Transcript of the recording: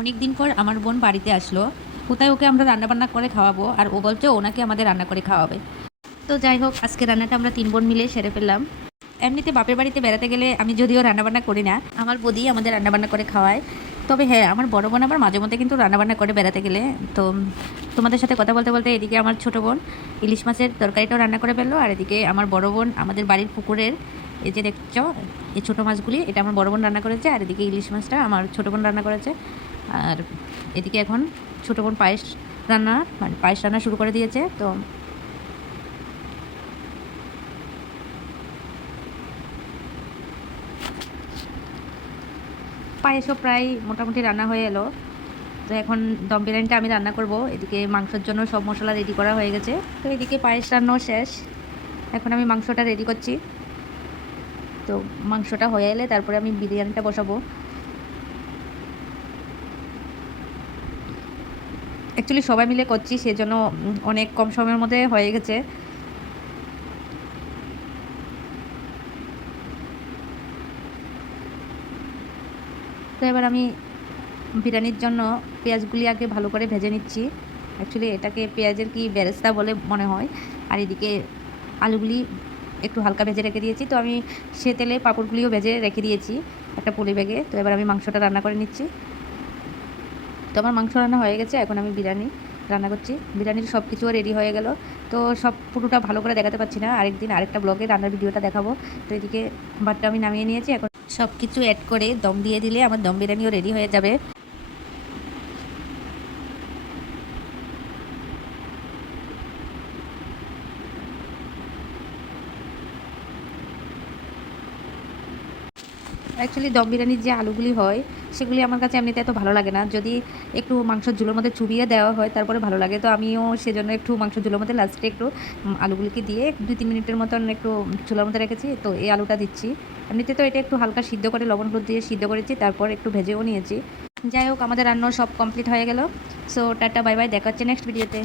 অনেক দিন পর আমার বোন বাড়িতে আসলো। কোথায় ওকে আমরা রান্নাবান্না করে খাওয়াবো, আর ও বলছে ওনাকে আমাদের রান্না করে খাওয়াবে। তো যাই হোক, আজকে রান্নাটা আমরা 3 বোন মিলে সেরে ফেললাম। এমনিতে বাপের বাড়িতে বেড়াতে গেলে আমি যদিও রান্নাবান্না করি না, আমার বৌদি আমাদের রান্নাবান্না করে খাওয়ায়। তবে হ্যাঁ, আমার বড় বোন আবার মাঝে মধ্যে কিন্তু রান্নাবান্না করে বেড়াতে গেলে। তো তোমাদের সাথে কথা বলতে বলতে এদিকে আমার ছোটো বোন ইলিশ মাছের তরকারিটাও রান্না করে ফেললো, আর এদিকে আমার বড় বোন আমাদের বাড়ির পুকুরের এই যে দেখছ এই ছোটো মাছগুলি, এটা আমার বড় বোন রান্না করেছে, আর এদিকে ইলিশ মাছটা আমার ছোটো বোন রান্না করেছে। আর এদিকে এখন ছোটো বোন পায়েস রান্না শুরু করে দিয়েছে। তো পায়েসও প্রায় মোটামুটি রান্না হয়ে এলো। তো এখন দম বিরিয়ানিটা আমি রান্না করব। এদিকে মাংসের জন্য সব মশলা রেডি করা হয়ে গেছে। তো এদিকে পায়েস রান্নাও শেষ, এখন আমি মাংসটা রেডি করছি। তো মাংসটা হয়ে এলে তারপরে আমি বিরিয়ানিটা বসাবো। অ্যাকচুয়ালি সবাই মিলে করছি, সেজন্য অনেক কম সময়ের মধ্যে হয়ে গেছে। তো এবার আমি বিরিয়ানির জন্য পেঁয়াজগুলি আগে ভালো করে ভেজে নিচ্ছি। অ্যাকচুয়ালি এটাকে পেঁয়াজের কি বেরেস্তা বলে মনে হয়। আর এদিকে আলুগুলি একটু হালকা ভেজে রেখে দিয়েছি। তো আমি সে তেলে পাঁপড়গুলিও ভেজে রেখে দিয়েছি একটা পলি ব্যাগে। তো এবার আমি মাংসটা রান্না করে নিচ্ছি। তো আমার মাংস রান্না হয়ে গেছে, এখন আমি বিরিয়ানি রান্না করছি। বিরিয়ানির সব কিছুও রেডি হয়ে গেল। তো সব পুরোটা ভালো করে দেখাতে পারছি না, আরেকদিন আরেকটা ব্লগে রান্নার ভিডিওটা দেখাবো। তো এদিকে ভাতটা আমি নামিয়ে নিয়েছি, এখন সব কিছু অ্যাড করে দম দিয়ে দিলে আমার দম বিরিয়ানিও রেডি হয়ে যাবে। অ্যাকচুয়ালি দম বিরিয়ানির যে আলুগুলি হয় সেগুলি আমার কাছে এমনিতে এত ভালো লাগে না। যদি একটু মাংসের ঝোলের মধ্যে চুবিয়ে দেওয়া হয় তারপরে ভালো লাগে। তো আমিও সেজন্য একটু মাংসের ঝোলের মধ্যে লাস্টে একটু আলুগুলিকে দিয়ে 2-3 মিনিটের মতন একটু চুলার মধ্যে রেখেছি। তো এই আলুটা দিচ্ছি। এমনিতে তো এটা একটু হালকা সিদ্ধ করে লবণ হলুদ দিয়ে সিদ্ধ করেছি, তারপর একটু ভেজেও নিয়েছি। যাই হোক, আমাদের রান্না সব কমপ্লিট হয়ে গেল। সো টাটা বাই বাই, দেখা হচ্ছে নেক্সট ভিডিওতে।